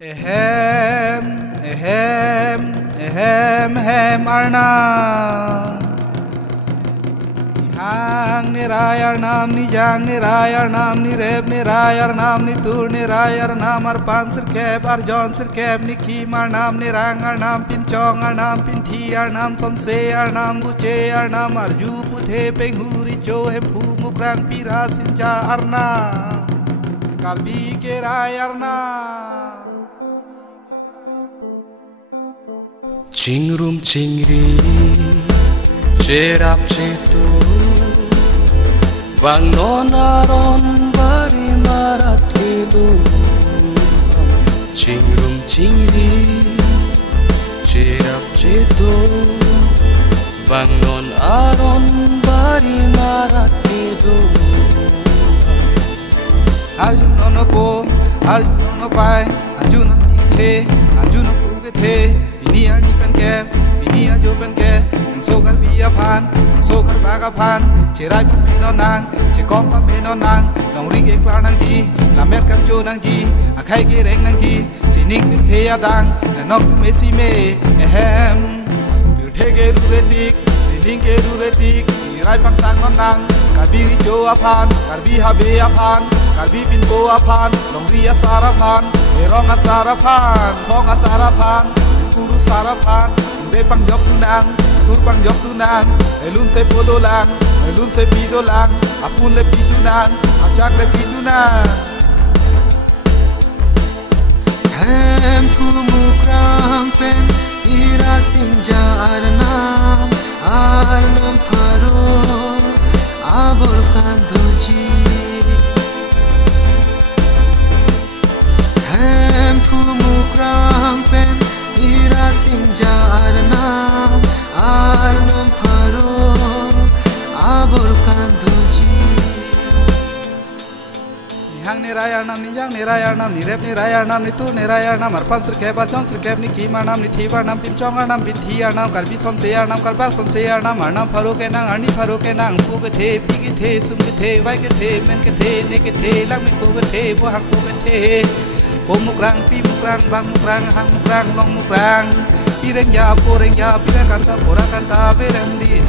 Ehem, ehem, ehem, ehem Arnam. Nihang niray Arnam, nijang niray Arnam, nireb niray Arnam, nitur niray Arnam, arpan sirkeb, arjon sirkeb, nikim Arnam, nirang Arnam, pinchong Arnam, pinthi Arnam, somse Arnam, buche Arnam, arju puthe penghuri cho hempu mukrang pira sinja Arnam. Kalbi keray Arnam. Cingrum cingri cerap cetu Bang nonaron bari marat kedu Cingrum cingri cerap cetu Bang nonaron bari marat kedu Arjun no po, Arjun no pai, Arjun the, Arjun puge the, Binia ni pen ke, Binia jo pen ke, so kar biya phan, so kar baga phan, Cherai pen me no nang, Chekom pa me no nang, Long ring ek klar nang ji, Lamet kang jo nang ji, Akai ke reng nang ji, Sining pen the adang, Nanok me si me, ehem, Pilthe ke ruretik, Sining ke ruretik, Rai pang tang no nang, Karbiri jo aphan, Karbi habe aphan, Karbi pinko aphan, Longri asaraphan, Erong asaraphan, Kong asaraphan, Guru saraphan, Be pang jok tunang, Tur pang jok tunang, Elun se podolang, Elun se pidolang, Apun le pitunang, Achak le pitunang. Hem tu mukrang pen ira simja Arnam Arnam paro abol kandoji Hem tu mukrang pen ira simja Arnam Arnam paro abol kandoji Nihang niray Arnam, nijang niray Arnam, nirep niray Arnam, nitur niray Arnam, arpan sirkeb, arjon sirkeb, nikim Arnam, nithi Arnam, pinchong Arnam, pinthi Arnam, karbi somse Arnam, karbak somse Arnam, Arnam pharo ke nang, arni pharo ke nang, pu ke the, pi ke the, sum ke the, vai ke the, men ke the, ne ke the, lang mi pu ke the, bo hang pu ke the, po mukrang, pi mukrang, bang mukrang, hang mukrang, long mukrang, pi reng ya, pira kanta, berem di,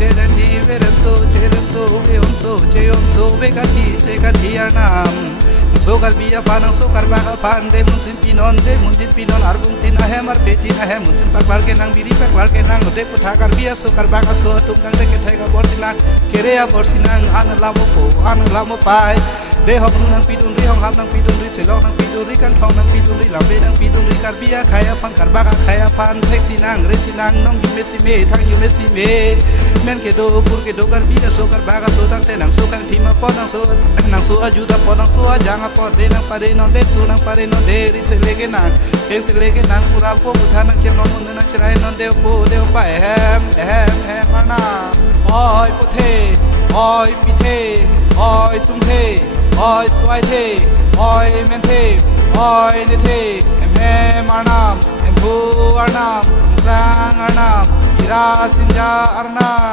verem so, cheom so, be kati Arnam. So karbiya panang so karbaga pan de munsin pinon arbung tin ahem ar betin ahem munsin pakbar ke nang biri pakbar ke nang de putha karbiya so karbaga so tungkang de ke thaiga bortilan kerea borsinang an lamo pai de hok nang pidun ri hong hab nang pidun ri selong nang pidun ri kan thong nang pidun ri lambe nang pidun ri karbiya khaya pan karbaga khaya pan theksinang resinang nong yumesi me thang yumesi me men ke do pur ke do karbiya so karbaga so tang te nang so kang thima pon nang so ajuda pon nang so ajang por de nang pare non de tu nang pare non de ri se lege nang pura po putha nang chem non nang chirai non de pa ehem mana oi puthe oi pithe oi sumthe oi swai the oi men the oi ne the em Arnam em pu Arnam rang Arnam ira sinja Arnam.